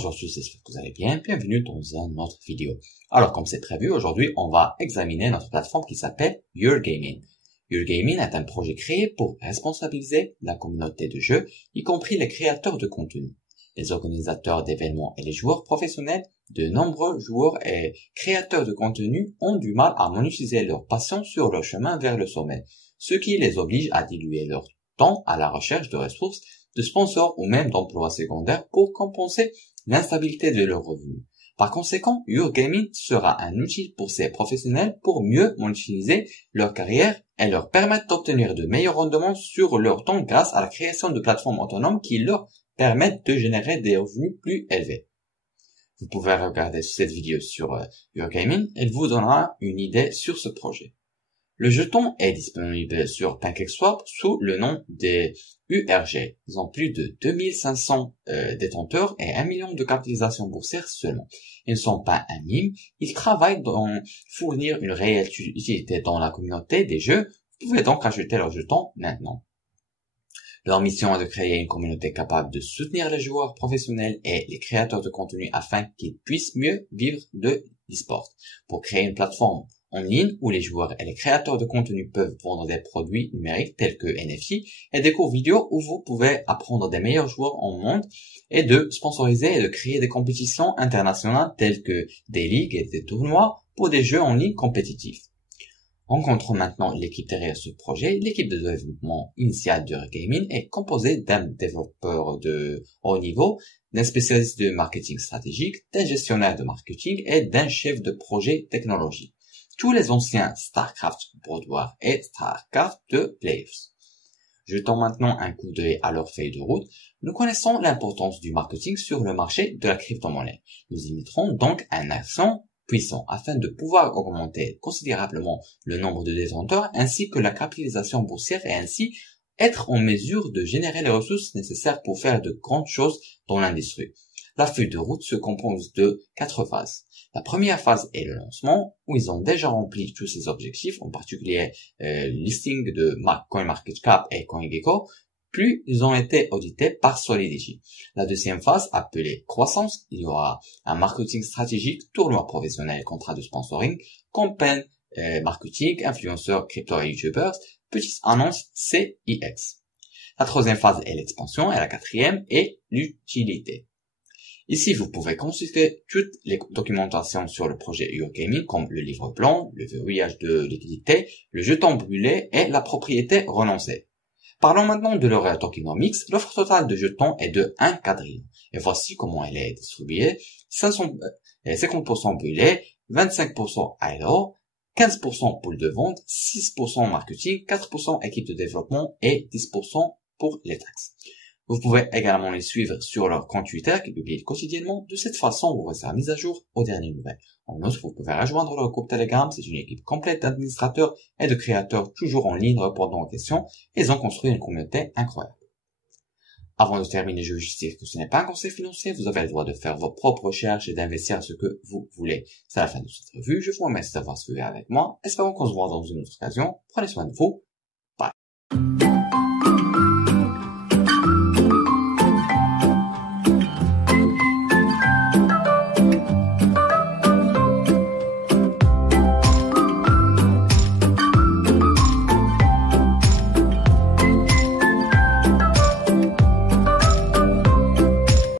Aujourd'hui, j'espère que vous allez bien. Bienvenue dans une autre vidéo. Alors, comme c'est prévu, aujourd'hui, on va examiner notre plateforme qui s'appelle YourGaming. YourGaming est un projet créé pour responsabiliser la communauté de jeux, y compris les créateurs de contenu, les organisateurs d'événements et les joueurs professionnels. De nombreux joueurs et créateurs de contenu ont du mal à monétiser leur passion sur leur chemin vers le sommet, ce qui les oblige à diluer leur temps à la recherche de ressources, de sponsors ou même d'emplois secondaires pour compenser l'instabilité de leurs revenus. Par conséquent, YourGaming sera un outil pour ces professionnels pour mieux monétiser leur carrière et leur permettre d'obtenir de meilleurs rendements sur leur temps grâce à la création de plateformes autonomes qui leur permettent de générer des revenus plus élevés. Vous pouvez regarder cette vidéo sur YourGaming, elle vous donnera une idée sur ce projet. Le jeton est disponible sur PancakeSwap sous le nom des URG. Ils ont plus de 2500 détenteurs et 1 million de capitalisation boursière seulement. Ils ne sont pas un mime, ils travaillent dans fournir une réelle utilité dans la communauté des jeux. Vous pouvez donc acheter leurs jetons maintenant. Leur mission est de créer une communauté capable de soutenir les joueurs professionnels et les créateurs de contenu afin qu'ils puissent mieux vivre de l'e-sport. Pour créer une plateforme en ligne où les joueurs et les créateurs de contenu peuvent vendre des produits numériques tels que NFT et des cours vidéo où vous pouvez apprendre des meilleurs joueurs au monde et de sponsoriser et de créer des compétitions internationales telles que des ligues et des tournois pour des jeux en ligne compétitifs. Rencontrons maintenant l'équipe derrière ce projet. L'équipe de développement initial de YourGaming est composée d'un développeur de haut niveau, d'un spécialiste de marketing stratégique, d'un gestionnaire de marketing et d'un chef de projet technologie. Tous les anciens StarCraft Brood War et StarCraft de Players. Jetons maintenant un coup d'œil à leur feuille de route. Nous connaissons l'importance du marketing sur le marché de la crypto-monnaie. Nous y mettrons donc un accent puissant afin de pouvoir augmenter considérablement le nombre de détenteurs ainsi que la capitalisation boursière et ainsi être en mesure de générer les ressources nécessaires pour faire de grandes choses dans l'industrie. La feuille de route se compose de 4 phases. La première phase est le lancement, où ils ont déjà rempli tous ces objectifs, en particulier listing de CoinMarketCap et CoinGecko, puis ils ont été audités par Solidity. La deuxième phase, appelée croissance, il y aura un marketing stratégique, tournoi professionnel, contrat de sponsoring, campagne marketing, influenceurs, crypto et youtubers, petite annonce CIX. La troisième phase est l'expansion et la quatrième est l'utilité. Ici, vous pouvez consulter toutes les documentations sur le projet YourGaming comme le livre blanc, le verrouillage de liquidité, le jeton brûlé et la propriété renoncée. Parlons maintenant de leur tokenomics. L'offre totale de jetons est de 1 quadrillion. Et voici comment elle est distribuée. 50% brûlé, 25% IDO, 15% pool de vente, 6% marketing, 4% équipe de développement et 10% pour les taxes. Vous pouvez également les suivre sur leur compte Twitter qui publie quotidiennement. De cette façon, vous resterez mis à jour aux dernières nouvelles. En outre, vous pouvez rejoindre leur groupe Telegram. C'est une équipe complète d'administrateurs et de créateurs toujours en ligne répondant aux questions. Ils ont construit une communauté incroyable. Avant de terminer, je veux juste dire que ce n'est pas un conseil financier. Vous avez le droit de faire vos propres recherches et d'investir ce que vous voulez. C'est la fin de cette revue. Je vous remercie d'avoir suivi avec moi. Espérons qu'on se voit dans une autre occasion. Prenez soin de vous